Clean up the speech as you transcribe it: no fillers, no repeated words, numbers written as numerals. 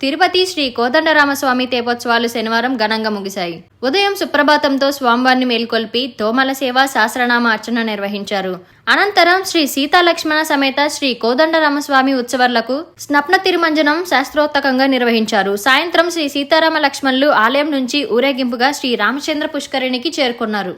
తిరుపతి శ్రీ కోదండరామస్వామి తెప్పోత్సవాలు శనివారం ఘనంగా ముగిశాయి. ఉదయం సుప్రభాతంతో స్వామివారిని మేల్కొల్పి తోమల సేవ, సహస్రనామ అర్చన నిర్వహించారు. అనంతరం శ్రీ సీతాలక్ష్మణ సమేత శ్రీ కోదండరామస్వామి ఉత్సవాలకు స్నప్న తిరుమంజనం శాస్త్రోక్తంగా నిర్వహించారు. సాయంత్రం శ్రీ సీతారామ లక్ష్మణులు ఆలయం నుంచి ఊరేగింపుగా శ్రీ రామచంద్ర పుష్కరిణికి చేరుకున్నారు.